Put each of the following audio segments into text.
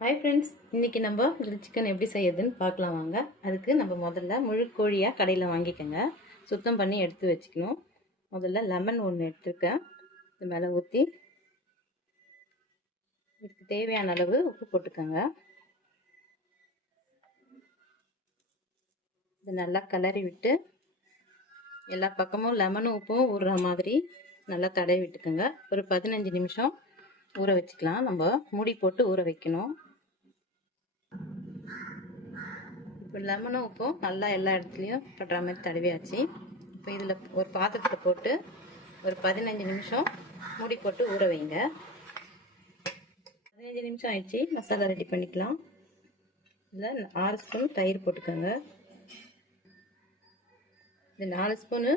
Hi friends, இன்றைக்கி நம்ம grill chicken எப்படி செய்யறதுன்னு பார்க்கலாம் வாங்க. அதுக்கு நம்ம முதல்ல முழு கோழியாக கடையில் வாங்கிக்கோங்க. சுத்தம் பண்ணி எடுத்து வச்சுக்கணும். முதல்ல லெமன் ஒன்று எடுத்துருக்கேன். இது மேலே ஊற்றி இதுக்கு தேவையான அளவு உப்பு போட்டுக்கோங்க. இது நல்லா கிளறி விட்டு எல்லா பக்கமும் லெமனும் உப்பும் ஊறுற மாதிரி நல்லா தடவி விட்டுக்கோங்க. ஒரு 15 நிமிஷம் ஊற வச்சுக்கலாம். நம்ம மூடி போட்டு ஊற வைக்கணும். இப்போ லெமனும் உப்பும் நல்லா எல்லா இடத்துலையும் படுற மாதிரி தடவியாச்சு. இப்போ இதில் ஒரு பாத்திரத்தில் போட்டு ஒரு 15 நிமிஷம் மூடி போட்டு ஊற வைங்க. 15 நிமிஷம் ஆயிடுச்சு. மசாலா ரெடி பண்ணிக்கலாம். இதில் 6 ஸ்பூன் தயிர் போட்டுக்கோங்க. இது 4 ஸ்பூனு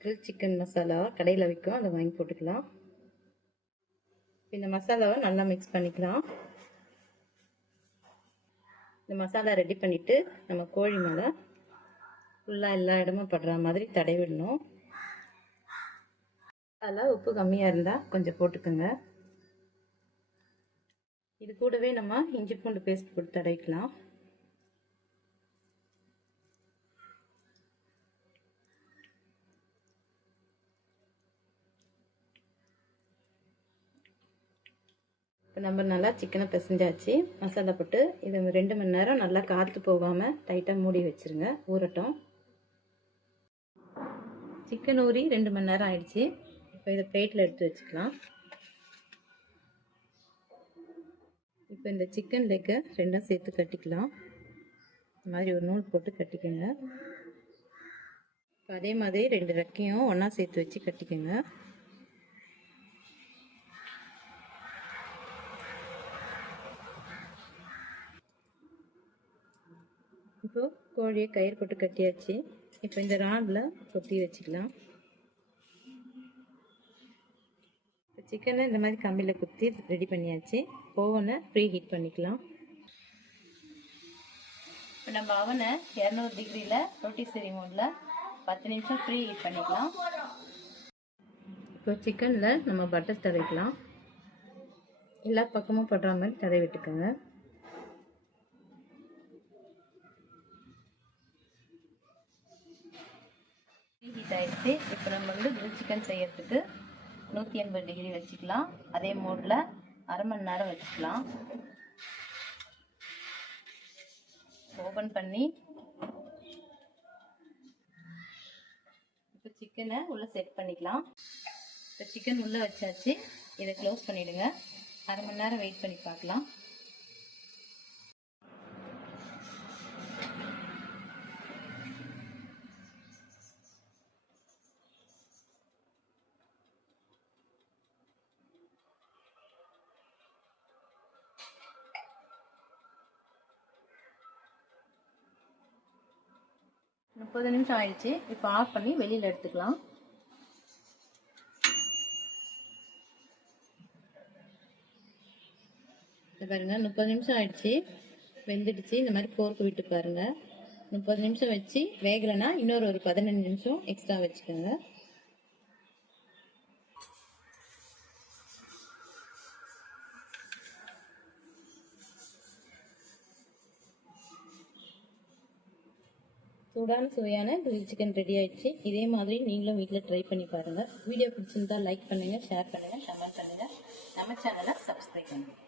கிரில் சிக்கன் மசாலா கடையில் விற்கும், அதை வாங்கி போட்டுக்கலாம். இந்த மசாலாவை நல்லா மிக்ஸ் பண்ணிக்கலாம். இந்த மசாலா ரெடி பண்ணிவிட்டு நம்ம கோழி மேலே ஃபுல்லாக எல்லா இடமும் படுற மாதிரி தடவிடணும். அதில் உப்பு கம்மியாக இருந்தால் கொஞ்சம் போட்டுக்கோங்க. இது கூடவே நம்ம இஞ்சி பூண்டு பேஸ்ட் போட்டு தடவிக்கலாம். இப்போ நம்ம நல்லா சிக்கனை பிசைஞ்சாச்சு. மசாலா போட்டு இதை 2 மணி நேரம் நல்லா காற்று போகாமல் டைட்டாக மூடி வச்சுருங்க, ஊறட்டும். சிக்கன் ஊறி 2 மணி நேரம் ஆயிடுச்சு. இப்போ இதை பிளேட்டில் எடுத்து வச்சுக்கலாம். இப்போ இந்த சிக்கன் லெக்கை ரெண்டும் சேர்த்து கட்டிக்கலாம். இந்த மாதிரி ஒரு நூல் போட்டு கட்டிக்கோங்க. இப்போ அதே மாதிரி 2 ரெக்கையும் ஒன்றா சேர்த்து வச்சு கட்டிக்கோங்க. இப்போ கோழியை கயிறு போட்டு கட்டியாச்சு. இப்போ இந்த ராடில் கொத்தி வச்சுக்கலாம். இப்போ சிக்கனை இந்த மாதிரி கம்பியில் குத்தி ரெடி பண்ணியாச்சு. ஓவனை ப்ரீ ஹீட் பண்ணிக்கலாம். இப்போ நம்ம அவனை 200 டிகிரியில் ரொட்டிசரி மோடில் 10 நிமிஷம் ப்ரீ ஹீட் பண்ணிக்கலாம். இப்போ சிக்கனில் நம்ம பட்டர் தடவிக்கலாம். எல்லா பக்கமும் படுற மாதிரி தடவி விட்டுக்கோங்க. ஹீட் ஆகிடுச்சு. இப்போ நம்ம கிரில் சிக்கன் செய்யறதுக்கு 180 டிகிரி வச்சுக்கலாம். அதே மோடில் அரை மணி நேரம் வச்சுக்கலாம். ஓப்பன் பண்ணி இப்போ சிக்கனை உள்ளே செட் பண்ணிக்கலாம். இப்போ சிக்கன் உள்ளே வச்சாச்சு. இதை க்ளோஸ் பண்ணிவிடுங்க. அரை மணி நேரம் வெயிட் பண்ணி பார்க்கலாம். முப்பது நிமிஷம் ஆயிடுச்சு. இப்போ ஆஃப் பண்ணி வெளியில் எடுத்துக்கலாம். பாருங்க, 30 நிமிஷம் ஆயிடுச்சு. வெந்துடுச்சு. இந்த மாதிரி போர்க்கு விட்டு பாருங்க. 30 நிமிஷம் வச்சு வேகலைன்னா இன்னொரு 15 நிமிஷம் எக்ஸ்ட்ரா வச்சுக்கோங்க. சூடான சுவையான கிரில் சிக்கன் ரெடி ஆயிடுச்சு. இதே மாதிரி நீங்களும் வீட்டில் ட்ரை பண்ணி பாருங்கள். வீடியோ பிடிச்சிருந்தா லைக் பண்ணுங்கள், ஷேர் பண்ணுங்கள், கமெண்ட் பண்ணுங்கள். நம்ம சேனலை சப்ஸ்கிரைப் பண்ணுங்கள்.